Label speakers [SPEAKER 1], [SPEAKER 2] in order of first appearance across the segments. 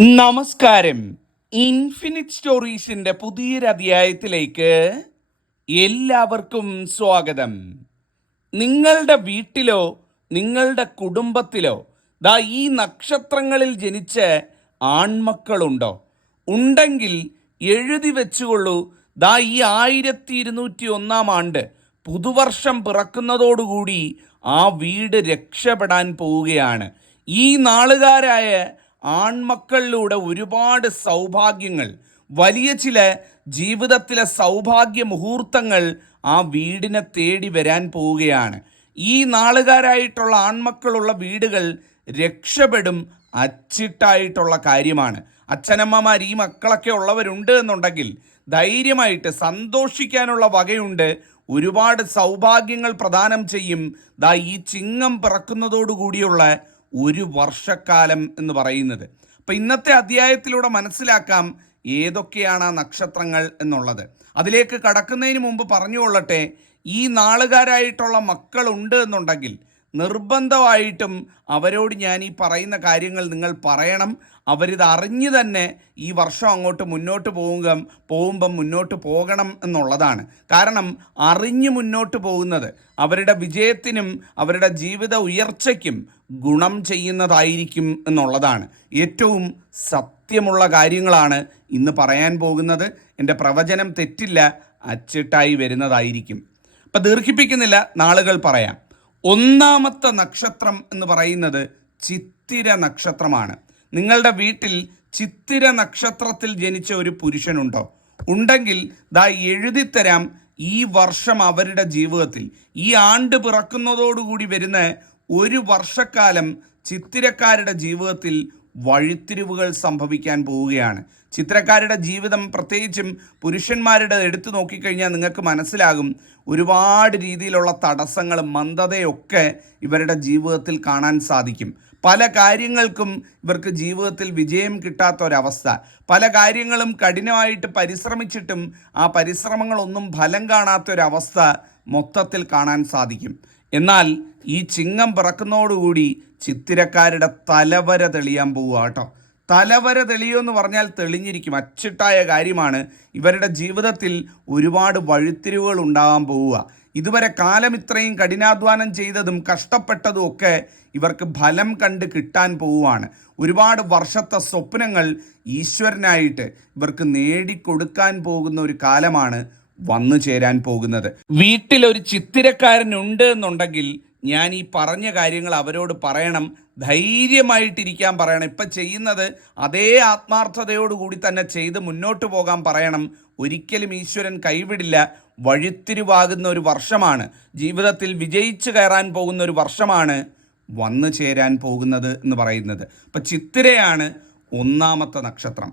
[SPEAKER 1] നമസ്കാരം. ഇൻഫിനിറ്റ് സ്റ്റോറീസിന്റെ പുതിയൊരധ്യായത്തിലേക്ക് എല്ലാവർക്കും സ്വാഗതം. നിങ്ങളുടെ വീട്ടിലോ നിങ്ങളുടെ കുടുംബത്തിലോ ദാ ഈ നക്ഷത്രങ്ങളിൽ ജനിച്ച ആൺമക്കളുണ്ടോ? ഉണ്ടെങ്കിൽ എഴുതി വെച്ചുകൊള്ളൂ. ദാ ഈ ആയിരത്തി ഇരുന്നൂറ്റി ഒന്നാം ആണ്ട് പുതുവർഷം പിറക്കുന്നതോടുകൂടി ആ വീട് രക്ഷപ്പെടാൻ പോവുകയാണ്. ഈ നാളുകാരായ ആൺമക്കളിലൂടെ ഒരുപാട് സൗഭാഗ്യങ്ങൾ വലിയ ചില ജീവിതത്തിലെ സൗഭാഗ്യ മുഹൂർത്തങ്ങൾ ആ വീടിനെ തേടി വരാൻ പോവുകയാണ്. ഈ നാളുകാരായിട്ടുള്ള ആൺമക്കളുള്ള വീടുകൾ രക്ഷപ്പെടും അച്ചിട്ടായിട്ടുള്ള കാര്യമാണ്. അച്ഛനമ്മമാർ ഈ മക്കളൊക്കെ ഉള്ളവരുണ്ട് എന്നുണ്ടെങ്കിൽ ധൈര്യമായിട്ട് സന്തോഷിക്കാനുള്ള വകയുണ്ട്. ഒരുപാട് സൗഭാഗ്യങ്ങൾ പ്രദാനം ചെയ്യും. ദാ ഈ ചിങ്ങം പിറക്കുന്നതോടുകൂടിയുള്ള ഒരു വർഷക്കാലം എന്ന് പറയുന്നത്. അപ്പം ഇന്നത്തെ അധ്യായത്തിലൂടെ മനസ്സിലാക്കാം ഏതൊക്കെയാണ് ആ നക്ഷത്രങ്ങൾ എന്നുള്ളത്. അതിലേക്ക് കടക്കുന്നതിന് മുമ്പ് പറഞ്ഞുകൊള്ളട്ടെ ഈ നാളുകാരായിട്ടുള്ള മക്കളുണ്ട് എന്നുണ്ടെങ്കിൽ നിർബന്ധമായിട്ടും അവരോട് ഞാൻ ഈ പറയുന്ന കാര്യങ്ങൾ നിങ്ങൾ പറയണം. അവരിത് അറിഞ്ഞു തന്നെ ഈ വർഷം അങ്ങോട്ട് മുന്നോട്ട് പോകുക പോകുമ്പം മുന്നോട്ട് പോകണം എന്നുള്ളതാണ്. കാരണം അറിഞ്ഞ് മുന്നോട്ട് പോകുന്നത് അവരുടെ വിജയത്തിനും അവരുടെ ജീവിത ഉയർച്ചയ്ക്കും ഗുണം ചെയ്യുന്നതായിരിക്കും എന്നുള്ളതാണ്. ഏറ്റവും സത്യമുള്ള കാര്യങ്ങളാണ് ഇന്ന് പറയാൻ പോകുന്നത്. എന്റെ പ്രവചനം തെറ്റില്ല അച്ചിട്ടായി വരുന്നതായിരിക്കും. അപ്പം ദീർഘിപ്പിക്കുന്നില്ല നാളുകൾ പറയാം. ഒന്നാമത്തെ നക്ഷത്രം എന്ന് പറയുന്നത് ചിത്തിര നക്ഷത്രമാണ്. നിങ്ങളുടെ വീട്ടിൽ ചിത്തിര നക്ഷത്രത്തിൽ ജനിച്ച ഒരു പുരുഷനുണ്ടോ? ഉണ്ടെങ്കിൽ ദാ എഴുതിത്തരാം ഈ വർഷം അവരുടെ ജീവിതത്തിൽ. ഈ ആണ്ട് പിറക്കുന്നതോടുകൂടി വരുന്ന ഒരു വർഷക്കാലം ചിത്തിരക്കാരുടെ ജീവിതത്തിൽ വഴിത്തിരിവുകൾ സംഭവിക്കാൻ പോവുകയാണ്. ചിത്രക്കാരുടെ ജീവിതം പ്രത്യേകിച്ചും പുരുഷന്മാരുടെ എടുത്തു നോക്കിക്കഴിഞ്ഞാൽ നിങ്ങൾക്ക് മനസ്സിലാകും ഒരുപാട് രീതിയിലുള്ള തടസ്സങ്ങളും മന്ദതയൊക്കെ ഇവരുടെ ജീവിതത്തിൽ കാണാൻ സാധിക്കും. പല കാര്യങ്ങൾക്കും ഇവർക്ക് ജീവിതത്തിൽ വിജയം കിട്ടാത്ത ഒരവസ്ഥ പല കാര്യങ്ങളും കഠിനമായിട്ട് പരിശ്രമിച്ചിട്ടും ആ പരിശ്രമങ്ങളൊന്നും ഫലം കാണാത്ത ഒരവസ്ഥ മൊത്തത്തിൽ കാണാൻ സാധിക്കും. എന്നാൽ ഈ ചിങ്ങം പിറക്കുന്നതോടുകൂടി ചിത്തിരക്കാരുടെ തലവര തെളിയാൻ പോവുക കേട്ടോ. തലവര തെളിയുമെന്ന് പറഞ്ഞാൽ തെളിഞ്ഞിരിക്കും. അച്ചിട്ടായ കാര്യമാണ് ഇവരുടെ ജീവിതത്തിൽ ഒരുപാട് വഴിത്തിരിവുകൾ ഉണ്ടാകാൻ പോവുക. ഇതുവരെ കാലം ഇത്രയും കഠിനാധ്വാനം ചെയ്തതും കഷ്ടപ്പെട്ടതും ഒക്കെ ഇവർക്ക് ഫലം കണ്ട് കിട്ടാൻ പോവുകയാണ്. ഒരുപാട് വർഷത്തെ സ്വപ്നങ്ങൾ ഈശ്വരനായിട്ട് ഇവർക്ക് നേടിക്കൊടുക്കാൻ പോകുന്ന ഒരു കാലമാണ് വന്നു ചേരാൻ പോകുന്നത്. വീട്ടിൽ ഒരു ചിത്തിരക്കാരനുണ്ട് എന്നുണ്ടെങ്കിൽ ഞാൻ ഈ പറഞ്ഞ കാര്യങ്ങൾ അവരോട് പറയണം. ധൈര്യമായിട്ടിരിക്കാൻ പറയണം. ഇപ്പം ചെയ്യുന്നത് അതേ ആത്മാർത്ഥതയോടുകൂടി തന്നെ ചെയ്ത് മുന്നോട്ട് പോകാൻ പറയണം. ഒരിക്കലും ഈശ്വരൻ കൈവിടില്ല. വഴിത്തിരിവാകുന്ന ഒരു വർഷമാണ്. ജീവിതത്തിൽ വിജയിച്ചു കയറാൻ പോകുന്ന ഒരു വർഷമാണ് വന്നു ചേരാൻ പോകുന്നത് എന്ന് പറയുന്നത്. അപ്പം ചിത്തിരയാണ് ഒന്നാമത്തെ നക്ഷത്രം.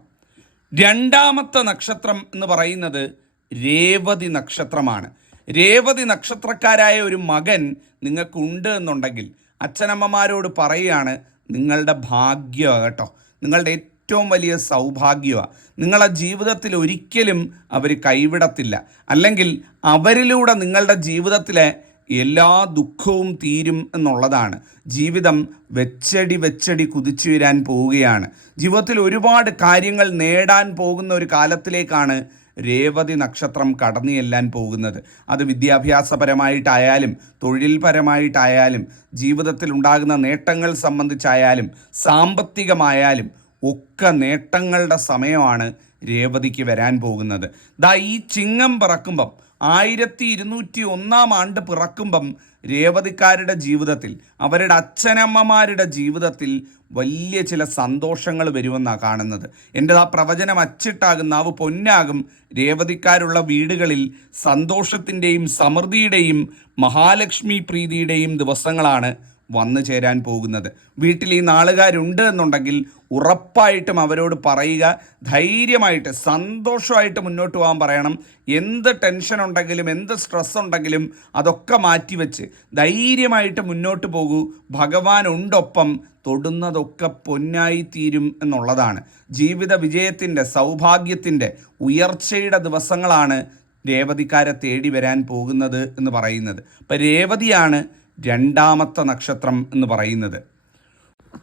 [SPEAKER 1] രണ്ടാമത്തെ നക്ഷത്രം എന്ന് പറയുന്നത് രേവതി നക്ഷത്രമാണ്. രേവതി നക്ഷത്രക്കാരായ ഒരു മകൻ നിങ്ങൾക്കുണ്ട് എന്നുണ്ടെങ്കിൽ അച്ഛനമ്മമാരോട് പറയുകയാണ് നിങ്ങളുടെ ഭാഗ്യമാണ് കേട്ടോ. നിങ്ങളുടെ ഏറ്റവും വലിയ സൗഭാഗ്യമാണ് നിങ്ങളെ ജീവിതത്തിൽ ഒരിക്കലും അവർ കൈവിടത്തില്ല. അല്ലെങ്കിൽ അവരിലൂടെ നിങ്ങളുടെ ജീവിതത്തിലെ എല്ലാ ദുഃഖവും തീരും എന്നുള്ളതാണ്. ജീവിതം വെച്ചടി വെച്ചടി കുതിച്ചു വരാൻ പോവുകയാണ്. ജീവിതത്തിൽ ഒരുപാട് കാര്യങ്ങൾ നേടാൻ പോകുന്ന ഒരു കാലത്തിലേക്കാണ് രേവതി നക്ഷത്രം കടന്നു ചെല്ലാൻ പോകുന്നത്. അത് വിദ്യാഭ്യാസപരമായിട്ടായാലും തൊഴിൽപരമായിട്ടായാലും ജീവിതത്തിൽ ഉണ്ടാകുന്ന നേട്ടങ്ങൾ സംബന്ധിച്ചായാലും സാമ്പത്തികമായാലും ഒക്കെ നേട്ടങ്ങളുടെ സമയമാണ് രേവതിക്ക് വരാൻ പോകുന്നത്. ദാ ഈ ചിങ്ങം പിറക്കുമ്പം ആയിരത്തി ഇരുന്നൂറ്റി ഒന്നാം ആണ്ട് പിറക്കുമ്പം രേവതിക്കാരുടെ ജീവിതത്തിൽ അവരുടെ അച്ഛനമ്മമാരുടെ ജീവിതത്തിൽ വലിയ ചില സന്തോഷങ്ങൾ വരുമെന്നാണ് കാണുന്നത്. എന്റെ ആ പ്രവചനം അച്ചിട്ടാകും നാവ് പൊന്നാകും. രേവതിക്കാരുള്ള വീടുകളിൽ സന്തോഷത്തിന്റെയും സമൃദ്ധിയുടെയും മഹാലക്ഷ്മി പ്രീതിയുടെയും ദിവസങ്ങളാണ് വന്നു ചേരാൻ പോകുന്നത്. വീട്ടിൽ ഈ നാളുകാരുണ്ട് എന്നുണ്ടെങ്കിൽ ഉറപ്പായിട്ടും അവരോട് പറയുക ധൈര്യമായിട്ട് സന്തോഷമായിട്ട് മുന്നോട്ട് പോകാൻ പറയണം. എന്ത് ടെൻഷൻ ഉണ്ടെങ്കിലും എന്ത് സ്ട്രെസ് ഉണ്ടെങ്കിലും അതൊക്കെ മാറ്റിവെച്ച് ധൈര്യമായിട്ട് മുന്നോട്ട് പോകൂ. ഭഗവാൻ ഉണ്ടൊപ്പം തൊടുന്നതൊക്കെ പൊന്നായി തീരും എന്നുള്ളതാണ്. ജീവിത വിജയത്തിന്റെ സൗഭാഗ്യത്തിന്റെ ഉയർച്ചയുടെ ദിവസങ്ങളാണ് രേവതിക്കാരെ തേടി വരാൻ പോകുന്നത് എന്ന് പറയുന്നത്. അപ്പം രേവതിയാണ് രണ്ടാമത്തെ നക്ഷത്രം എന്ന് പറയുന്നത്.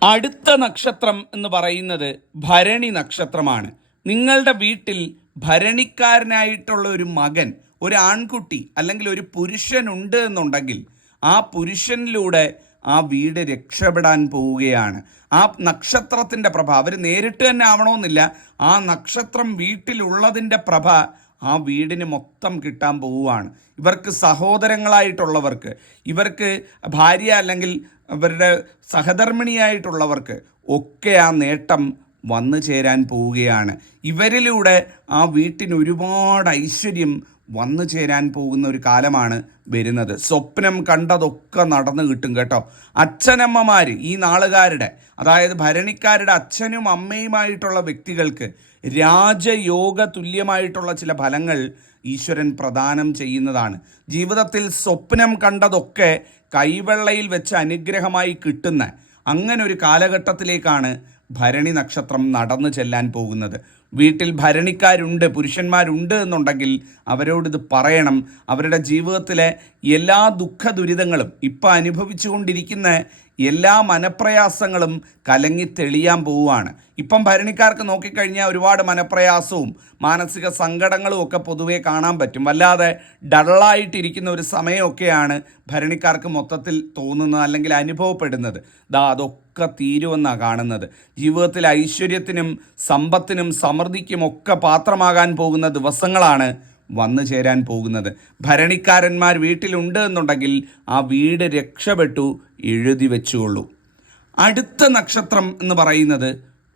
[SPEAKER 1] അടുത്ത നക്ഷത്രം എന്ന് പറയുന്നത് ഭരണി നക്ഷത്രമാണ്. നിങ്ങളുടെ വീട്ടിൽ ഭരണിക്കാരനായിട്ടുള്ള ഒരു മകൻ ഒരു ആൺകുട്ടി അല്ലെങ്കിൽ ഒരു പുരുഷനുണ്ട് എന്നുണ്ടെങ്കിൽ ആ പുരുഷനിലൂടെ ആ വീട് രക്ഷപ്പെടാൻ പോവുകയാണ്. ആ നക്ഷത്രത്തിന്റെ പ്രഭ അവർ നേരിട്ട് തന്നെ ആവണമെന്നില്ല. ആ നക്ഷത്രം വീട്ടിലുള്ളതിന്റെ പ്രഭ ആ വീടിന് മൊത്തം കിട്ടാൻ പോവുകയാണ്. ഇവർക്ക് സഹോദരങ്ങളായിട്ടുള്ളവർക്ക് ഇവർക്ക് ഭാര്യ അല്ലെങ്കിൽ അവരുടെ സഹധർമ്മിണിയായിട്ടുള്ളവർക്ക് ഒക്കെ ആ നേട്ടം വന്നു ചേരാൻ പോവുകയാണ്. ഇവരിലൂടെ ആ വീട്ടിന് ഒരുപാട് ഐശ്വര്യം വന്നു ചേരാൻ പോകുന്ന ഒരു കാലമാണ് വരുന്നത്. സ്വപ്നം കണ്ടതൊക്കെ നടന്നു കിട്ടും കേട്ടോ. അച്ഛനമ്മമാർ ഈ നാളുകാരുടെ അതായത് ഭരണിക്കാരുടെ അച്ഛനും അമ്മയുമായിട്ടുള്ള വ്യക്തികൾക്ക് രാജയോഗ തുല്യമായിട്ടുള്ള ചില ഫലങ്ങൾ ഈശ്വരൻ പ്രദാനം ചെയ്യുന്നതാണ്. ജീവിതത്തിൽ സ്വപ്നം കണ്ടതൊക്കെ കൈവെള്ളയിൽ വെച്ച് അനുഗ്രഹമായി കിട്ടുന്ന അങ്ങനെ ഒരു കാലഘട്ടത്തിലേക്കാണ് ഭരണി നക്ഷത്രം നടന്നു ചെല്ലാൻ പോകുന്നത്. വീട്ടിൽ ഭരണിക്കാരുണ്ട് പുരുഷന്മാരുണ്ട് എന്നുണ്ടെങ്കിൽ അവരോടിത് പറയണം. അവരുടെ ജീവിതത്തിലെ എല്ലാ ദുഃഖ ദുരിതങ്ങളും ഇപ്പം അനുഭവിച്ചുകൊണ്ടിരിക്കുന്ന എല്ലാ മനപ്രയാസങ്ങളും കലങ്ങി തെളിയാൻ പോവുകയാണ്. ഇപ്പം ഭരണിക്കാർക്ക് നോക്കിക്കഴിഞ്ഞാൽ ഒരുപാട് മനപ്രയാസവും മാനസിക സങ്കടങ്ങളും ഒക്കെ പൊതുവേ കാണാൻ പറ്റും. വല്ലാതെ ഡള്ളായിട്ടിരിക്കുന്ന ഒരു സമയമൊക്കെയാണ് ഭരണിക്കാർക്ക് മൊത്തത്തിൽ തോന്നുന്നത് അല്ലെങ്കിൽ അനുഭവപ്പെടുന്നത്. ദാ അതൊക്കെ തീരുമെന്നാണ് കാണുന്നത്. ജീവിതത്തിൽ ഐശ്വര്യത്തിനും സമ്പത്തിനും സമൃദ്ധിക്കും ഒക്കെ പാത്രമാകാൻ പോകുന്ന ദിവസങ്ങളാണ് വന്നു ചേരാൻ പോകുന്നത്. ഭരണിക്കാരന്മാർ വീട്ടിലുണ്ട് എന്നുണ്ടെങ്കിൽ ആ വീട് രക്ഷപ്പെട്ടു എഴുതി വെച്ചുകൊള്ളൂ. അടുത്ത നക്ഷത്രം എന്ന് പറയുന്നത്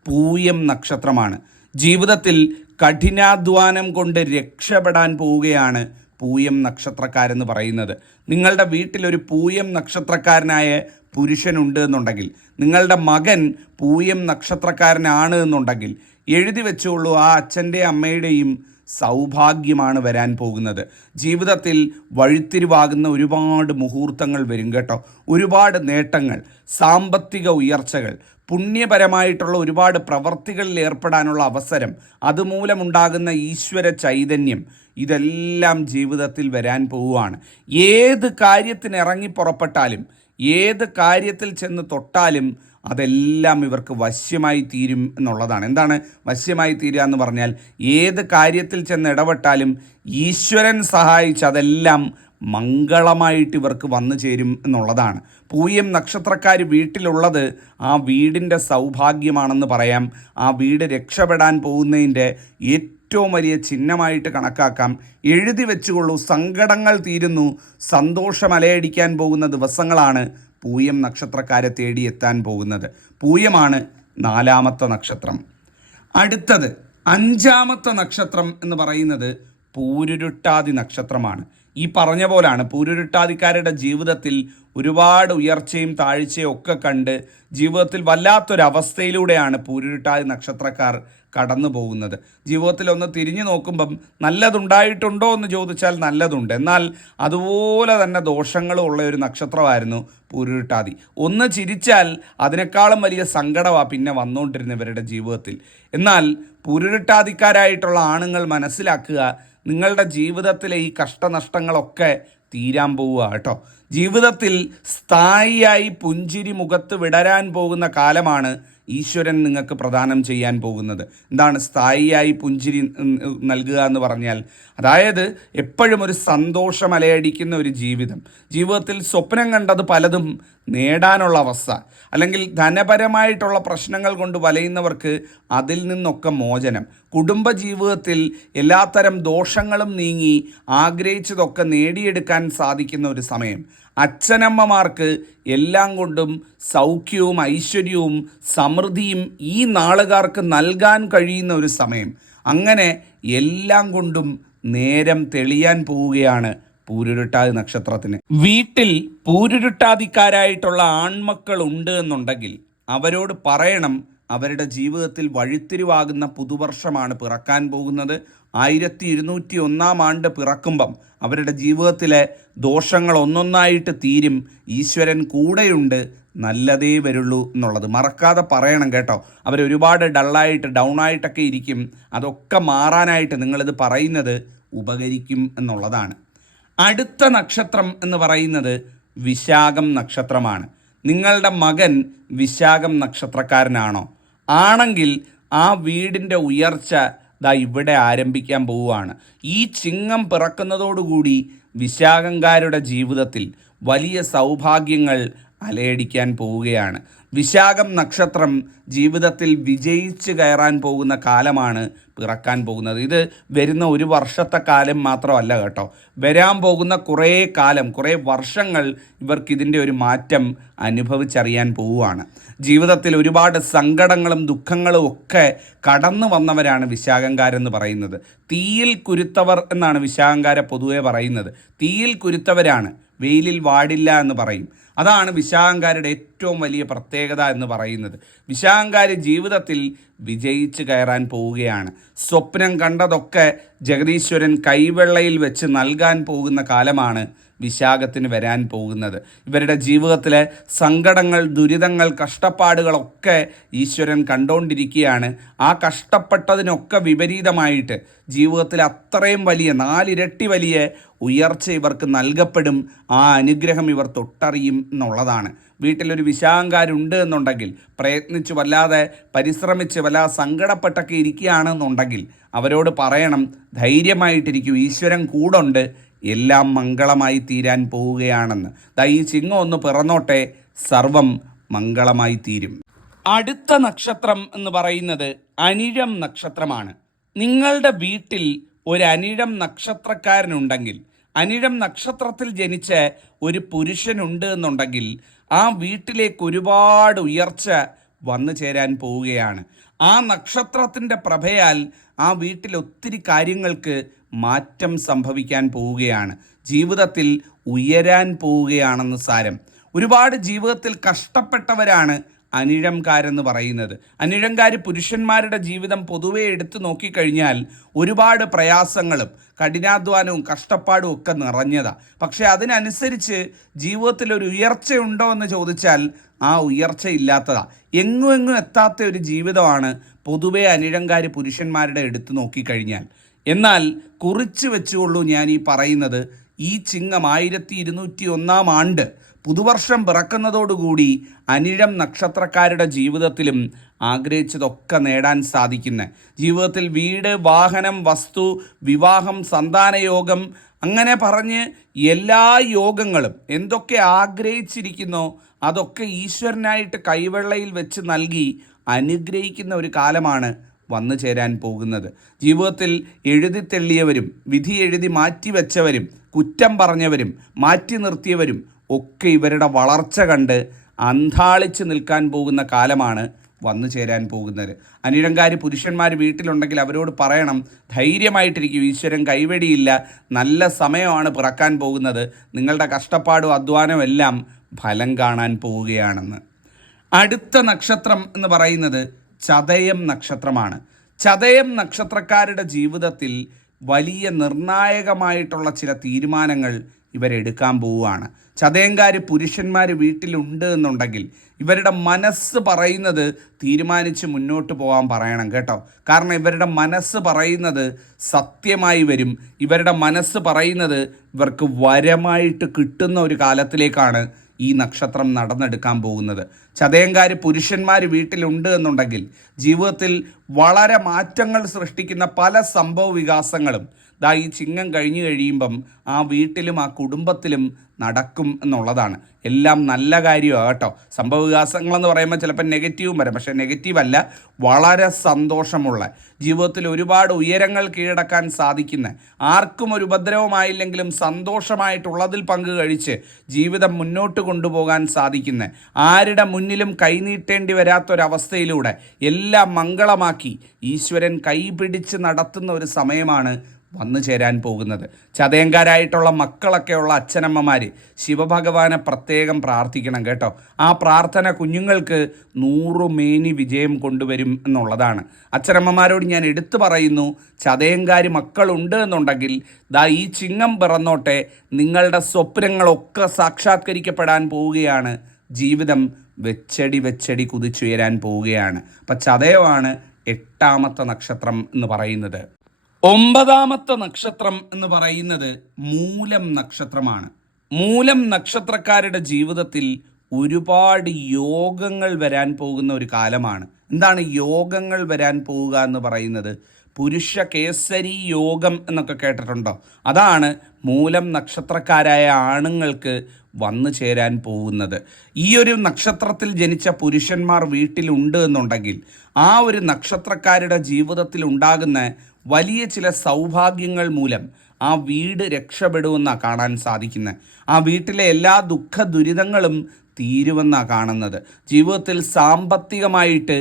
[SPEAKER 1] പൂയം നക്ഷത്രമാണ്. ജീവിതത്തിൽ കഠിനാധ്വാനം കൊണ്ട് രക്ഷപ്പെടാൻ പോവുകയാണ് പൂയം നക്ഷത്രക്കാരെന്ന് പറയുന്നത്. നിങ്ങളുടെ വീട്ടിലൊരു പൂയം നക്ഷത്രക്കാരനായ പുരുഷനുണ്ട് എന്നുണ്ടെങ്കിൽ നിങ്ങളുടെ മകൻ പൂയം നക്ഷത്രക്കാരനാണ് എന്നുണ്ടെങ്കിൽ എഴുതി വെച്ചുള്ളൂ ആ അച്ഛന്റെ അമ്മയുടെയും സൗഭാഗ്യമാണ് വരാൻ പോകുന്നത്. ജീവിതത്തിൽ വഴിത്തിരിവാകുന്ന ഒരുപാട് മുഹൂർത്തങ്ങൾ വരും കേട്ടോ. ഒരുപാട് നേട്ടങ്ങൾ സാമ്പത്തിക ഉയർച്ചകൾ പുണ്യപരമായിട്ടുള്ള ഒരുപാട് പ്രവർത്തികളിൽ ഏർപ്പെടാനുള്ള അവസരം അതുമൂലമുണ്ടാകുന്ന ഈശ്വര ചൈതന്യം ഇതെല്ലാം ജീവിതത്തിൽ വരാൻ പോവുകയാണ്. ഏത് കാര്യത്തിന് ഇറങ്ങി പുറപ്പെട്ടാലും ഏത് കാര്യത്തിൽ ചെന്ന് തൊട്ടാലും അതെല്ലാം ഇവർക്ക് വശ്യമായി തീരും എന്നുള്ളതാണ്. എന്താണ് വശ്യമായി തീരുക എന്ന് പറഞ്ഞാൽ ഏത് കാര്യത്തിൽ ചെന്ന് ഇടപെട്ടാലും ഈശ്വരൻ സഹായിച്ച് അതെല്ലാം മംഗളമായിട്ട് ഇവർക്ക് വന്നു ചേരും എന്നുള്ളതാണ്. പൂയം നക്ഷത്രക്കാർ വീട്ടിലുള്ളത് ആ വീടിന്റെ സൗഭാഗ്യമാണെന്ന് പറയാം. ആ വീട് രക്ഷപ്പെടാൻ പോകുന്നതിന്റെ ഏറ്റവും വലിയ ചിഹ്നമായിട്ട് കണക്കാക്കാം. എഴുതി വെച്ചുകൊള്ളൂ. സങ്കടങ്ങൾ തീരുന്നു. സന്തോഷം അലയടിക്കാൻ പോകുന്ന ദിവസങ്ങളാണ് പൂയം നക്ഷത്രക്കാരെ തേടിയെത്താൻ പോകുന്നത്. പൂയമാണ് നാലാമത്തെ നക്ഷത്രം. അടുത്തത് അഞ്ചാമത്തെ നക്ഷത്രം എന്ന് പറയുന്നത് പൂരുരുട്ടാതി നക്ഷത്രമാണ്. ഈ പറഞ്ഞ പോലാണ് പൂരുരുട്ടാതിക്കാരുടെ ജീവിതത്തിൽ ഒരുപാട് ഉയർച്ചയും താഴ്ചയും ഒക്കെ കണ്ട് ജീവിതത്തിൽ വല്ലാത്തൊരവസ്ഥയിലൂടെയാണ് പൂരുരുട്ടാതി നക്ഷത്രക്കാർ കടന്നു പോകുന്നത്. ജീവിതത്തിൽ ഒന്ന് തിരിഞ്ഞു നോക്കുമ്പം നല്ലതുണ്ടായിട്ടുണ്ടോ എന്ന് ചോദിച്ചാൽ നല്ലതുണ്ട്. എന്നാൽ അതുപോലെ തന്നെ ദോഷങ്ങളും ഉള്ള ഒരു നക്ഷത്രമായിരുന്നു പൂരുരുട്ടാതി ഒന്ന് ചിരിച്ചാൽ അതിനേക്കാളും വലിയ സങ്കടമാണ് പിന്നെ വന്നുകൊണ്ടിരുന്നവരുടെ ജീവിതത്തിൽ. എന്നാൽ പൂരുരുട്ടാതിക്കാരായിട്ടുള്ള ആണുങ്ങൾ മനസ്സിലാക്കുക നിങ്ങളുടെ ജീവിതത്തിലെ ഈ കഷ്ടനഷ്ടങ്ങളൊക്കെ തീരാൻ പോവുക കേട്ടോ. ജീവിതത്തിൽ സ്ഥായിയായി പുഞ്ചിരി മുഖത്ത് വിടരാൻ പോകുന്ന കാലമാണ് ഈശ്വരൻ നിങ്ങൾക്ക് പ്രദാനം ചെയ്യാൻ പോകുന്നത്. എന്താണ് സ്ഥായിയായി പുഞ്ചിരി നൽകുക എന്ന് പറഞ്ഞാൽ അതായത് എപ്പോഴും ഒരു സന്തോഷം അലയടിക്കുന്ന ഒരു ജീവിതം. ജീവിതത്തിൽ സ്വപ്നം കണ്ടത് പലതും നേടാനുള്ള അവസ്ഥ. അല്ലെങ്കിൽ ധനപരമായിട്ടുള്ള പ്രശ്നങ്ങൾ കൊണ്ട് വലയുന്നവർക്ക് അതിൽ നിന്നൊക്കെ മോചനം. കുടുംബജീവിതത്തിൽ എല്ലാത്തരം ദോഷങ്ങളും നീങ്ങി ആഗ്രഹിച്ചതൊക്കെ നേടിയെടുക്കാൻ സാധിക്കുന്ന ഒരു സമയം. അച്ഛനമ്മമാർക്ക് എല്ലാം കൊണ്ടും സൗഖ്യവും ഐശ്വര്യവും സമൃദ്ധിയും ഈ നാളുകാർക്ക് നൽകാൻ കഴിയുന്ന ഒരു സമയം. അങ്ങനെ എല്ലാം കൊണ്ടും നേരം തെളിയാൻ പോവുകയാണ് പൂരുരുട്ടാതി നക്ഷത്രത്തിന്. വീട്ടിൽ പൂരുരുട്ടാതിക്കാരായിട്ടുള്ള ആൺമക്കൾ ഉണ്ട് എന്നുണ്ടെങ്കിൽ അവരോട് പറയണം അവരുടെ ജീവിതത്തിൽ വഴിത്തിരിവാകുന്ന പുതുവർഷമാണ് പിറക്കാൻ പോകുന്നത്. ആയിരത്തി ഇരുന്നൂറ്റി ഒന്നാം ആണ്ട് പിറക്കുമ്പം അവരുടെ ജീവിതത്തിലെ ദോഷങ്ങൾ ഒന്നൊന്നായിട്ട് തീരും. ഈശ്വരൻ കൂടെയുണ്ട് നല്ലതേ വരുള്ളൂ എന്നുള്ളത്. മറക്കാതെ പറയണം കേട്ടോ. അവർ ഒരുപാട് ഡള്ളായിട്ട് ഡൗൺ ആയിട്ടൊക്കെ ഇരിക്കും. അതൊക്കെ മാറാനായിട്ട് നിങ്ങളിത് പറയുന്നത് ഉപകരിക്കും എന്നുള്ളതാണ്. അടുത്ത നക്ഷത്രം എന്ന് പറയുന്നത് വിശാഖം നക്ഷത്രമാണ്. നിങ്ങളുടെ മകൻ വിശാഖം നക്ഷത്രക്കാരനാണോ? ആണെങ്കിൽ ആ വീടിന്റെ ഉയർച്ച ദാ ഇവിടെ ആരംഭിക്കാൻ പോവുകയാണ്. ഈ ചിങ്ങം പിറക്കുന്നതോടുകൂടി വിശാഖങ്കാരുടെ ജീവിതത്തിൽ വലിയ സൗഭാഗ്യങ്ങൾ അലയടിക്കാൻ പോവുകയാണ്. വിശാഖം നക്ഷത്രം ജീവിതത്തിൽ വിജയിച്ച് കയറാൻ പോകുന്ന കാലമാണ് പിറക്കാൻ പോകുന്നത്. ഇത് വരുന്ന ഒരു വർഷത്തെ കാലം മാത്രമല്ല കേട്ടോ. വരാൻ പോകുന്ന കുറേ കാലം കുറേ വർഷങ്ങൾ ഇവർക്ക് ഇതിന്റെ ഒരു മാറ്റം അനുഭവിച്ചറിയാൻ പോവുകയാണ്. ജീവിതത്തിൽ ഒരുപാട് സങ്കടങ്ങളും ദുഃഖങ്ങളും ഒക്കെ കടന്നു വന്നവരാണ് വിശാഖങ്കാരെന്ന് പറയുന്നത്. തീയിൽ കുരുത്തവർ എന്നാണ് വിശാഖങ്കാരെ പൊതുവെ പറയുന്നത്. തീയിൽ കുരുത്തവരാണ്. വെയിലിൽ വാടില്ല എന്ന് പറയും. അതാണ് വിശാഖങ്കാരുടെ ഏറ്റവും വലിയ പ്രത്യേകത എന്ന് പറയുന്നത്. വിശാഖങ്കാര് ജീവിതത്തിൽ വിജയിച്ച് കയറാൻ പോവുകയാണ്. സ്വപ്നം കണ്ടതൊക്കെ ജഗദീശ്വരൻ കൈവെള്ളയിൽ വെച്ച് നൽകാൻ പോകുന്ന കാലമാണ് വിശാഖത്തിന് വരാൻ പോകുന്നത്. ഇവരുടെ ജീവിതത്തിലെ സങ്കടങ്ങൾ ദുരിതങ്ങൾ കഷ്ടപ്പാടുകളൊക്കെ ഈശ്വരൻ കണ്ടുകൊണ്ടിരിക്കുകയാണ് ആ കഷ്ടപ്പെട്ടതിനൊക്കെ വിപരീതമായിട്ട് ജീവിതത്തിൽ അത്രയും വലിയ നാലിരട്ടി വലിയ ഉയർച്ച ഇവർക്ക് നൽകപ്പെടും. ആ അനുഗ്രഹം ഇവർ തൊട്ടറിയും എന്നുള്ളതാണ്. വീട്ടിലൊരു വിശാങ്കാരുണ്ട് എന്നുണ്ടെങ്കിൽ പ്രയത്നിച്ച് വല്ലാതെ പരിശ്രമിച്ച് വല്ലാതെ സങ്കടപ്പെട്ടൊക്കെ ഇരിക്കുകയാണെന്നുണ്ടെങ്കിൽ അവരോട് പറയണം ധൈര്യമായിട്ടിരിക്കും ഈശ്വരൻ കൂടുണ്ട് എല്ലാം മംഗളമായി തീരാൻ പോവുകയാണെന്ന്. ദാ ഈ ചിങ്ങം ഒന്ന് പിറന്നോട്ടെ സർവം മംഗളമായി തീരും. അടുത്ത നക്ഷത്രം എന്ന് പറയുന്നത് അനിഴം നക്ഷത്രമാണ്. നിങ്ങളുടെ വീട്ടിൽ ഒരു അനിഴം നക്ഷത്രക്കാരനുണ്ടെങ്കിൽ അനിഴം നക്ഷത്രത്തിൽ ജനിച്ച ഒരു പുരുഷനുണ്ട് എന്നുണ്ടെങ്കിൽ ആ വീട്ടിലേക്ക് ഒരുപാട് ഉയർച്ച വന്നു ചേരാൻ പോവുകയാണ്. ആ നക്ഷത്രത്തിന്റെ പ്രഭയാൽ ആ വീട്ടിൽ ഒത്തിരി കാര്യങ്ങൾക്ക് മാറ്റം സംഭവിക്കാൻ പോവുകയാണ്. ജീവിതത്തിൽ ഉയരാൻ പോവുകയാണെന്ന് സാരം. ഒരുപാട് ജീവിതത്തിൽ കഷ്ടപ്പെട്ടവരാണ് അനിഴംകാരെന്ന് പറയുന്നത്. അനിഴംകാർ പുരുഷന്മാരുടെ ജീവിതം പൊതുവെ എടുത്തു നോക്കിക്കഴിഞ്ഞാൽ ഒരുപാട് പ്രയാസങ്ങളും കഠിനാധ്വാനവും കഷ്ടപ്പാടും ഒക്കെ നിറഞ്ഞതാ. പക്ഷേ അതിനനുസരിച്ച് ജീവിതത്തിൽ ഒരു ഉയർച്ച ഉണ്ടോ എന്ന് ചോദിച്ചാൽ ആ ഉയർച്ച ഇല്ലാത്തതാ. എങ്ങും എങ്ങും എത്താത്ത ഒരു ജീവിതമാണ് പൊതുവെ അനിഴംകാർ പുരുഷന്മാരുടെ എടുത്തു നോക്കിക്കഴിഞ്ഞാൽ. എന്നാൽ കുറിച്ച് വെച്ചുകൊള്ളൂ ഞാൻ ഈ പറയുന്നത്. ഈ ചിങ്ങം ആയിരത്തി ഇരുന്നൂറ്റി ഒന്നാം ആണ്ട് പുതുവർഷം പിറക്കുന്നതോടുകൂടി അനിഴം നക്ഷത്രക്കാരുടെ ജീവിതത്തിലും ആഗ്രഹിച്ചതൊക്കെ നേടാൻ സാധിക്കുന്ന. ജീവിതത്തിൽ വീട് വാഹനം വസ്തു വിവാഹം സന്താനയോഗം അങ്ങനെ പറഞ്ഞ് എല്ലാ യോഗങ്ങളും എന്തൊക്കെ ആഗ്രഹിച്ചിരിക്കുന്നോ അതൊക്കെ ഈശ്വരനായിട്ട് കൈവെള്ളയിൽ വെച്ച് നൽകി അനുഗ്രഹിക്കുന്ന ഒരു കാലമാണ് വന്നു ചേരാൻ പോകുന്നത്. ജീവിതത്തിൽ എഴുതി തെള്ളിയവരും വിധി എഴുതി മാറ്റിവെച്ചവരും കുറ്റം പറഞ്ഞവരും മാറ്റി നിർത്തിയവരും ഒക്കെ ഇവരുടെ വളർച്ച കണ്ട് അന്താളിച്ച് നിൽക്കാൻ പോകുന്ന കാലമാണ് വന്നു ചേരാൻ പോകുന്നത്. അനിഴങ്കാർ പുരുഷന്മാർ വീട്ടിലുണ്ടെങ്കിൽ അവരോട് പറയണം ധൈര്യമായിട്ടിരിക്കും ഈശ്വരൻ കൈവെടിയില്ല നല്ല സമയമാണ് പിറക്കാൻ പോകുന്നത്. നിങ്ങളുടെ കഷ്ടപ്പാടും അധ്വാനവും എല്ലാം ഫലം കാണാൻ പോവുകയാണെന്ന്. അടുത്ത നക്ഷത്രം എന്ന് പറയുന്നത് ചതയം നക്ഷത്രമാണ്. ചതയം നക്ഷത്രക്കാരുടെ ജീവിതത്തിൽ വലിയ നിർണായകമായിട്ടുള്ള ചില തീരുമാനങ്ങൾ ഇവരെടുക്കാൻ പോവുകയാണ്. ചതയങ്കാർ പുരുഷന്മാർ വീട്ടിലുണ്ട് എന്നുണ്ടെങ്കിൽ ഇവരുടെ മനസ്സ് പറയുന്നത് തീരുമാനിച്ച് മുന്നോട്ട് പോകാൻ പറയണം കേട്ടോ. കാരണം ഇവരുടെ മനസ്സ് പറയുന്നത് സത്യമായി വരും. ഇവരുടെ മനസ്സ് പറയുന്നത് ഇവർക്ക് വരമായിട്ട് കിട്ടുന്ന ഒരു കാലത്തിലേക്കാണ് ഈ നക്ഷത്രം നടന്നെടുക്കാൻ പോകുന്നത്. ചതയങ്കാർ പുരുഷന്മാർ വീട്ടിലുണ്ട് എന്നുണ്ടെങ്കിൽ ജീവിതത്തിൽ വളരെ മാറ്റങ്ങൾ സൃഷ്ടിക്കുന്ന പല സംഭവ വികാസങ്ങളും ദാ ഈ ചിങ്ങം കഴിഞ്ഞു കഴിയുമ്പം ആ വീട്ടിലും ആ കുടുംബത്തിലും നടക്കും എന്നുള്ളതാണ്. എല്ലാം നല്ല കാര്യമാണ് കേട്ടോ. സംഭവ വികാസങ്ങളെന്ന് പറയുമ്പോൾ ചിലപ്പോൾ നെഗറ്റീവും വരാം. പക്ഷേ നെഗറ്റീവ് അല്ല വളരെ സന്തോഷമുള്ള ജീവിതത്തിൽ ഒരുപാട് ഉയരങ്ങൾ കീഴടക്കാൻ സാധിക്കുന്ന ആർക്കും ഒരു ഉപദ്രവമായില്ലെങ്കിലും സന്തോഷമായിട്ടുള്ളതിൽ പങ്ക് കഴിച്ച് ജീവിതം മുന്നോട്ട് കൊണ്ടുപോകാൻ സാധിക്കുന്ന ആരുടെ മുന്നിലും കൈനീട്ടേണ്ടി വരാത്തൊരവസ്ഥയിലൂടെ എല്ലാം മംഗളമാക്കി ഈശ്വരൻ കൈപിടിച്ച് നടത്തുന്ന ഒരു സമയമാണ് വന്നു ചേരാൻ പോകുന്നത്. ചതയങ്കാരായിട്ടുള്ള മക്കളൊക്കെയുള്ള അച്ഛനമ്മമാർ ശിവഭഗവാനെ പ്രത്യേകം പ്രാർത്ഥിക്കണം കേട്ടോ. ആ പ്രാർത്ഥന കുഞ്ഞുങ്ങൾക്ക് നൂറു മേനി വിജയം കൊണ്ടുവരും എന്നുള്ളതാണ്. അച്ഛനമ്മമാരോട് ഞാൻ എടുത്തു പറയുന്നു ചതയങ്കാരി മക്കളുണ്ട് എന്നുണ്ടെങ്കിൽ ദാ ഈ ചിങ്ങം പിറന്നോട്ടെ നിങ്ങളുടെ സ്വപ്നങ്ങളൊക്കെ സാക്ഷാത്കരിക്കപ്പെടാൻ പോവുകയാണ്. ജീവിതം വെച്ചടി വെച്ചടി കുതിച്ചുയരാൻ പോവുകയാണ്. അപ്പം ചതയമാണ് എട്ടാമത്തെ നക്ഷത്രം എന്ന് പറയുന്നത്. ഒമ്പതാമത്തെ നക്ഷത്രം എന്ന് പറയുന്നത് മൂലം നക്ഷത്രമാണ്. മൂലം നക്ഷത്രക്കാരുടെ ജീവിതത്തിൽ ഒരുപാട് യോഗങ്ങൾ വരാൻ പോകുന്ന ഒരു കാലമാണ്. എന്താണ് യോഗങ്ങൾ വരാൻ പോവുക എന്ന് പറയുന്നത്? പുരുഷ കേസരി യോഗം എന്നൊക്കെ കേട്ടിട്ടുണ്ടോ? അതാണ് മൂലം നക്ഷത്രക്കാരായ ആണുങ്ങൾക്ക് വന്നു ചേരാൻ പോകുന്നത്. ഈ ഒരു നക്ഷത്രത്തിൽ ജനിച്ച പുരുഷന്മാർ വീട്ടിലുണ്ട് എന്നുണ്ടെങ്കിൽ ആ ഒരു നക്ഷത്രക്കാരുടെ ജീവിതത്തിൽ ഉണ്ടാകുന്ന വലിയ ചില സൗഭാഗ്യങ്ങൾ മൂലം ആ വീട് രക്ഷപ്പെടുമെന്നാണ് കാണാൻ സാധിക്കുന്നത് ആ വീട്ടിലെ എല്ലാ ദുഃഖ ദുരിതങ്ങളും തീരുമെന്നാണ് കാണുന്നത്. ജീവിതത്തിൽ സാമ്പത്തികമായിട്ട്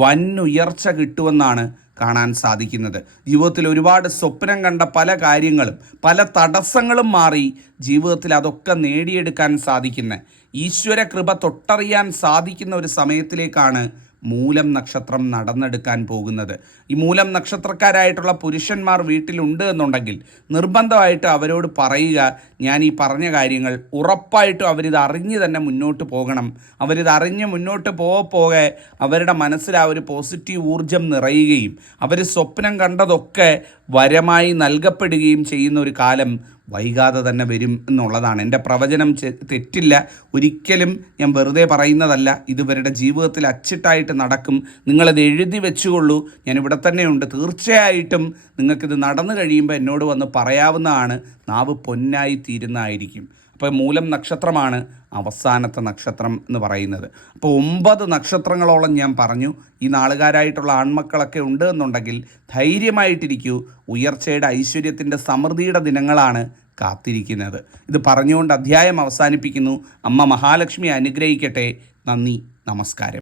[SPEAKER 1] വൻ ഉയർച്ച കിട്ടുമെന്നാണ് കാണാൻ സാധിക്കുന്നത്. ജീവിതത്തിൽ ഒരുപാട് സ്വപ്നം കണ്ട പല കാര്യങ്ങളും പല തടസ്സങ്ങളും മാറി ജീവിതത്തിൽ അതൊക്കെ നേടിയെടുക്കാൻ സാധിക്കുന്ന. ഈശ്വര കൃപ തൊട്ടറിയാൻ സാധിക്കുന്ന ഒരു സമയത്തിലേക്കാണ് മൂലം നക്ഷത്രം നടന്നെടുക്കാൻ പോകുന്നത്. ഈ മൂലം നക്ഷത്രക്കാരായിട്ടുള്ള പുരുഷന്മാർ വീട്ടിലുണ്ട് എന്നുണ്ടെങ്കിൽ നിർബന്ധമായിട്ട് അവരോട് പറയുക ഞാൻ ഈ പറഞ്ഞ കാര്യങ്ങൾ ഉറപ്പായിട്ടും അവരിത് അറിഞ്ഞ് തന്നെ മുന്നോട്ട് പോകണം. അവരിത് അറിഞ്ഞ് മുന്നോട്ട് പോകെ അവരുടെ മനസ്സിൽ ആ ഒരു പോസിറ്റീവ് ഊർജം നിറയുകയും അവർ സ്വപ്നം കണ്ടതൊക്കെ വരമായി നൽകപ്പെടുകയും ചെയ്യുന്ന ഒരു കാലം വൈകാതെ തന്നെ വരും എന്നുള്ളതാണ്. എന്റെ പ്രവചനം തെറ്റില്ല. ഒരിക്കലും ഞാൻ വെറുതെ പറയുന്നതല്ല. ഇതുവരുടെ ജീവിതത്തിൽ അച്ചിട്ടായിട്ട് നടക്കും. നിങ്ങളത് എഴുതി വെച്ചുകൊള്ളൂ. ഞാൻ ഇവിടെ തന്നെയുണ്ട്. തീർച്ചയായിട്ടും നിങ്ങൾക്കിത് നടന്നു കഴിയുമ്പോൾ എന്നോട് വന്ന് പറയാവുന്നതാണ് നാവ് പൊന്നായി തീരുന്നതായിരിക്കും. അപ്പോൾ മൂലം നക്ഷത്രമാണ് അവസാനത്തെ നക്ഷത്രം എന്ന് പറയുന്നത്. അപ്പോൾ ഒമ്പത് നക്ഷത്രങ്ങളോളം ഞാൻ പറഞ്ഞു. ഈ നാളുകാരായിട്ടുള്ള ആൺമക്കളൊക്കെ ഉണ്ട് എന്നുണ്ടെങ്കിൽ ധൈര്യമായിട്ടിരിക്കൂ. ഉയർച്ചയുടെ ഐശ്വര്യത്തിന്റെ സമൃദ്ധിയുടെ ദിനങ്ങളാണ് കാത്തിരിക്കുന്നത്. ഇത് പറഞ്ഞുകൊണ്ട് അധ്യായം അവസാനിപ്പിക്കുന്നു. അമ്മ മഹാലക്ഷ്മി അനുഗ്രഹിക്കട്ടെ. നന്ദി. നമസ്കാരം.